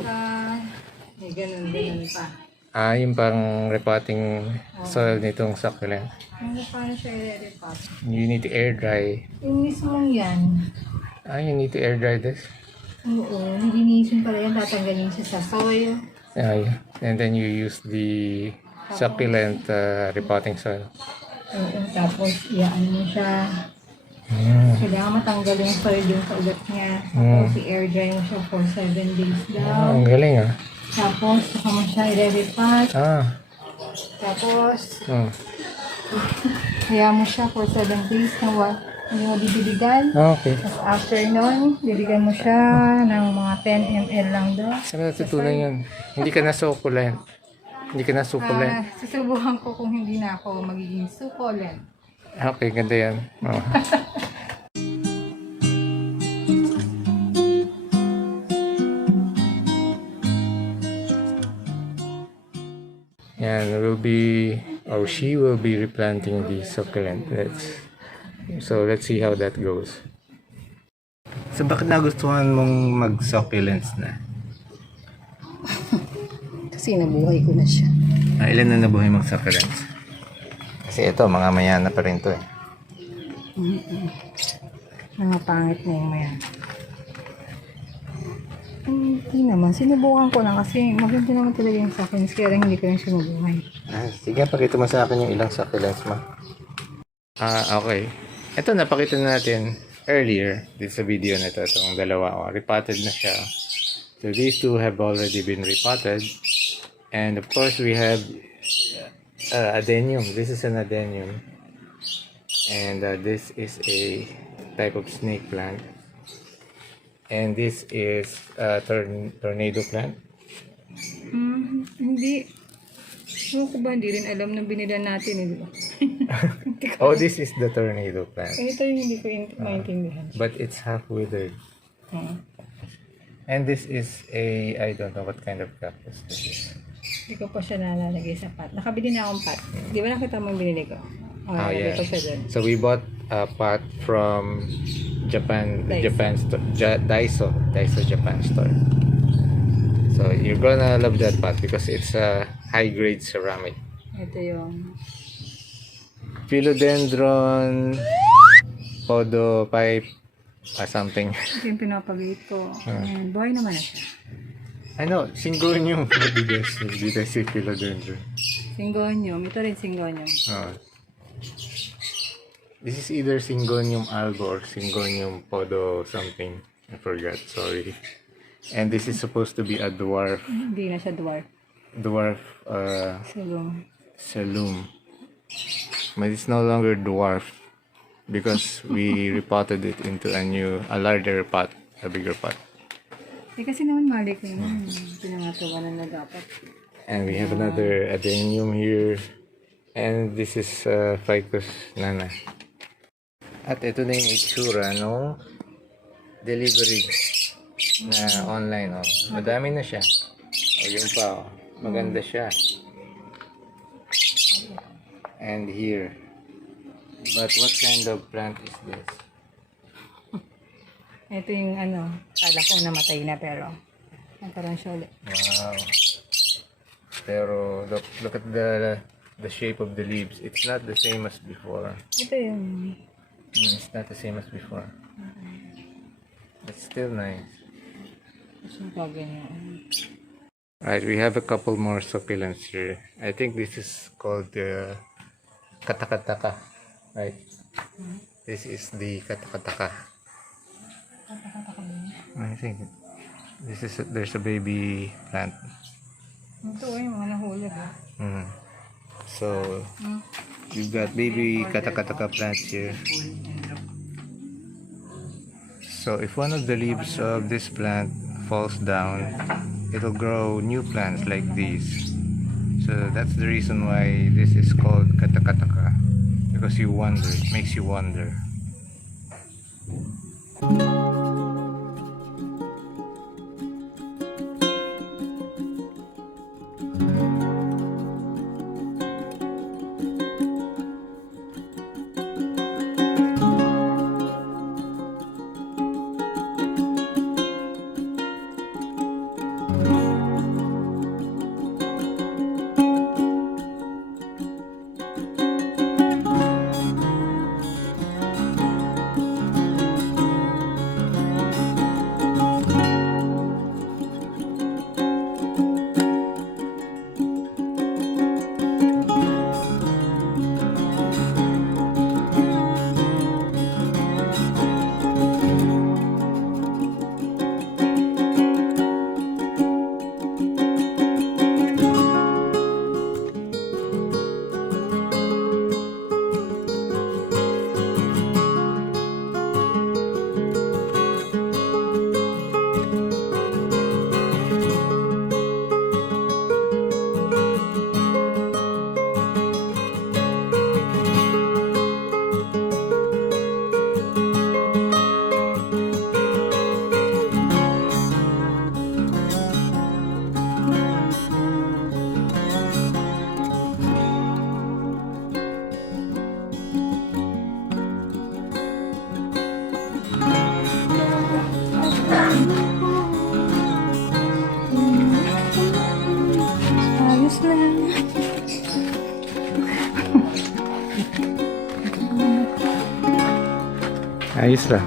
siya. May ganun pa. Yung pang repotting soil nitong succulent. Paano siya i-repot? You need to air dry. Yung mismong yan. You need to air dry this. Oo, lilinisin pala yan. Tatanggalin siya sa soil. Yeah. And then you use the succulent repotting soil. Tapos, iyaan mo siya. Kailangan matanggal yung soil yung sa ugat niya. Tapos, i-air dry mo siya for 7 days daw. Ang galing Tapos, saka mo siya i-repot. Tapos, kaya mo siya for 7 days na hindi mo didiligan. Okay. Tapos after nun, diligan mo siya ng mga 10 ml lang daw. Saan natutunan yun? Hindi ka na succulent. Hindi ka na succulent. Susubukan ko kung hindi na ako magiging succulent. Okay, ganda yan. Yan, she will be replanting the succulent. Let's see how that goes. So, bakit nagustuhan mong mag-succulents na? Kasi nabuhay ko na siya. Ilan na nabuhay mong succulents? Kasi ito, mga mayana pa rin to eh. Mga pangit na yung mayan. Hindi naman. Sinubukan ko lang kasi maganda naman talaga yung succulents. Kaya lang hindi ko yung sinubukan. Sige, pakita mo sa akin yung ilang succulents mo. Okay. Ito, napakita na natin earlier dito sa video na ito. Itong dalawa. Repotted na siya. So, these two have already been repotted. And of course, we have adenium. This is an adenium. And this is a type of snake plant. And this is a tornado plant. Hindi. Ano ko ba? Hindi rin alam na binilan natin eh. Oh, this is the tornado plant. Ito yung hindi ko maintindihan. But it's half withered. And this is I don't know what kind of cactus this is. Hindi ko pa siya nalalagay sa pot. Nakabili na akong pot. Di ba nakita mo yung binili ko? Yeah. Ko siya dun. So we bought a pot from Japan store, Daiso Japan store. So you're gonna love that pot because it's a high grade ceramic. Ito yung Philodendron podopipe something. ito yung pinapagit ko. Ayan, buhay naman na siya. Ano, Syngonium. Did I say Philodendron? Syngonium. Ito rin Syngonium. This is either Syngonium alba or Syngonium podo something. I forgot, sorry. And this is supposed to be a dwarf. Hindi na siya dwarf. Salum. But it's no longer dwarf because we repotted it into a larger pot, a bigger pot. Kasi naman mali ko yun. Pinangatawanan na dapat. And we have another adenium here. And this is Ficus nana. At ito na yung itsura no delivery na online. Madami na siya. Yun pa. Maganda siya. And here. But what kind of plant is this? Ito yung kala ko namatay na pero nagkaroon siya ulit. Wow. Pero look at the shape of the leaves. It's not the same as before. Ito yung It's not the same as before. But still nice. Right, we have a couple more succulents here. I think this is called the katakataka. Right? This is the katakataka. I think there's a baby plant. Ito yung mga nahulog. So you've got baby katakataka plants here. So if one of the leaves of this plant falls down, it'll grow new plants like these. So that's the reason why this is called katakataka, because you wonder, it makes you wonder. Ayos ba?